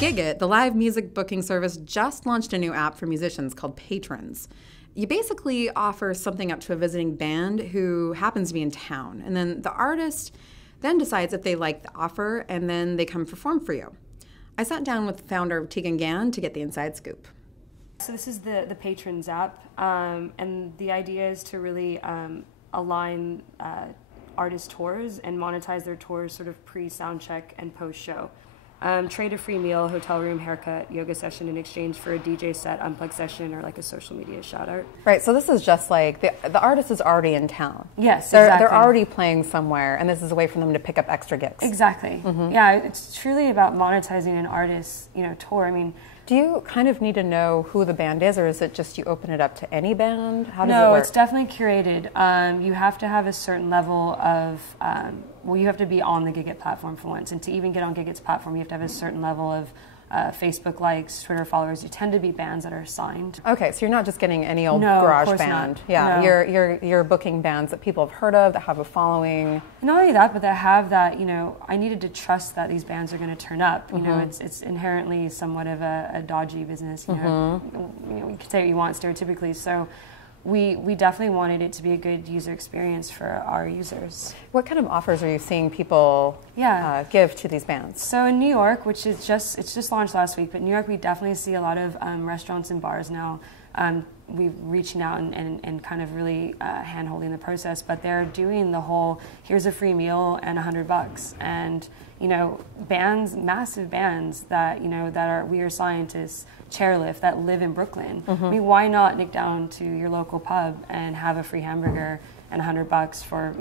Gigit, the live music booking service, just launched a new app for musicians called Patrons. You basically offer something up to a visiting band who happens to be in town, and then the artist then decides if they like the offer, and then they come perform for you. I sat down with the founder of Tegan Gann to get the inside scoop. So this is the Patrons app, and the idea is to really align artist tours and monetize their tours sort of pre-sound check and post-show. Trade a free meal, hotel room, haircut, yoga session in exchange for a DJ set, unplugged session, or like a social media shout out. Right, so this is just like the artist is already in town. Yes, exactly. exactly. They're already playing somewhere, and this is a way for them to pick up extra gigs. Exactly. Mm-hmm. Yeah, it's truly about monetizing an artist's tour. I mean, do you kind of need to know who the band is, or is it just you open it up to any band? How does it No, work? it's definitely curated. You have to have a certain level of, you have to be on the Gigit platform for once. And to even get on Gigit's platform, you have to have a certain level of Facebook likes, Twitter followers. You tend to be bands that are signed. Okay, so you're not just getting any old garage band. Not. Yeah, No. You're booking bands that people have heard of, that have a following. Not only that, but that have that, I needed to trust that these bands are going to turn up. It's inherently somewhat of a dodgy business. You can say what you want stereotypically. So we definitely wanted it to be a good user experience for our users. What kind of offers are you seeing people give to these bands? So in New York, which is it's just launched last week, but in New York we definitely see a lot of restaurants and bars now. We're reaching out and kind of really hand-holding the process, but they're doing the whole, here's a free meal and $100. And, bands, massive bands that, that are We Are Scientists, Chairlift, that live in Brooklyn. Mm-hmm. I mean, why not nick down to your local pub and have a free hamburger and $100 for,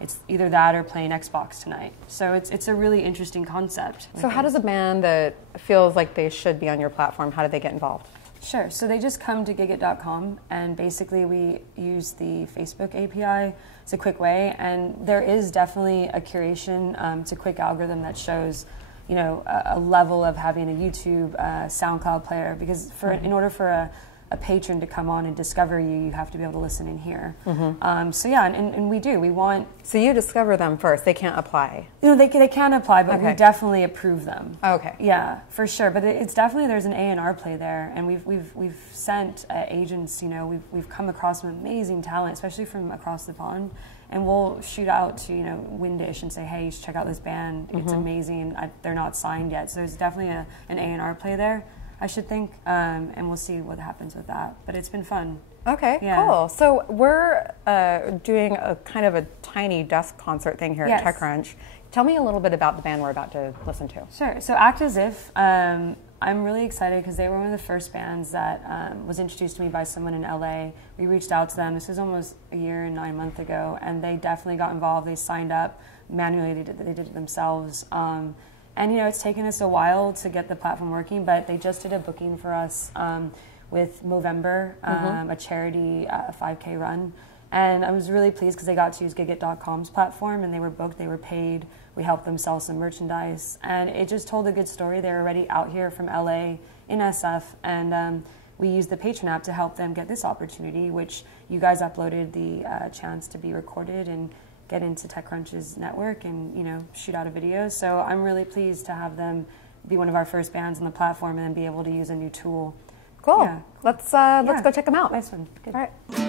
it's either that or playing Xbox tonight. So it's a really interesting concept. So how does a band that feels like they should be on your platform, how do they get involved? Sure. So they just come to Gigit.com, and basically we use the Facebook API. It's a quick way, and there is definitely a curation. It's a quick algorithm that shows, a level of having a YouTube, SoundCloud player, because in order for a patron to come on and discover you, you have to be able to listen and hear. Mm-hmm. So yeah, and we do. We want. So you discover them first. They can't apply. They can apply, but we definitely approve them. Okay. Yeah, for sure. But it's definitely, there's an A&R play there, and we've sent agents. We've come across some amazing talent, especially from across the pond. And we'll shoot out to Windish and say, hey, you should check out this band. It's amazing. They're not signed yet, so there's definitely an A&R play there, I should think, and we'll see what happens with that. But it's been fun. Okay, cool. So we're doing a kind of a tiny desk concert thing here at TechCrunch. Tell me a little bit about the band we're about to listen to. Sure. So Act As If, I'm really excited because they were one of the first bands that was introduced to me by someone in LA. We reached out to them. This was almost a year and 9 months ago, and they definitely got involved. They signed up manually. They did it themselves. And it's taken us a while to get the platform working, but they just did a booking for us with Movember, a charity 5K run. And I was really pleased because they got to use Gigit.com's platform, and they were booked, they were paid. We helped them sell some merchandise, and it just told a good story. They were already out here from LA in SF, and we used the Patron app to help them get this opportunity, which you guys uploaded the chance to be recorded and get into TechCrunch's network and shoot out a video. So I'm really pleased to have them be one of our first bands on the platform and then be able to use a new tool. Cool. Yeah. Let's go check them out. Nice one. Good. All right.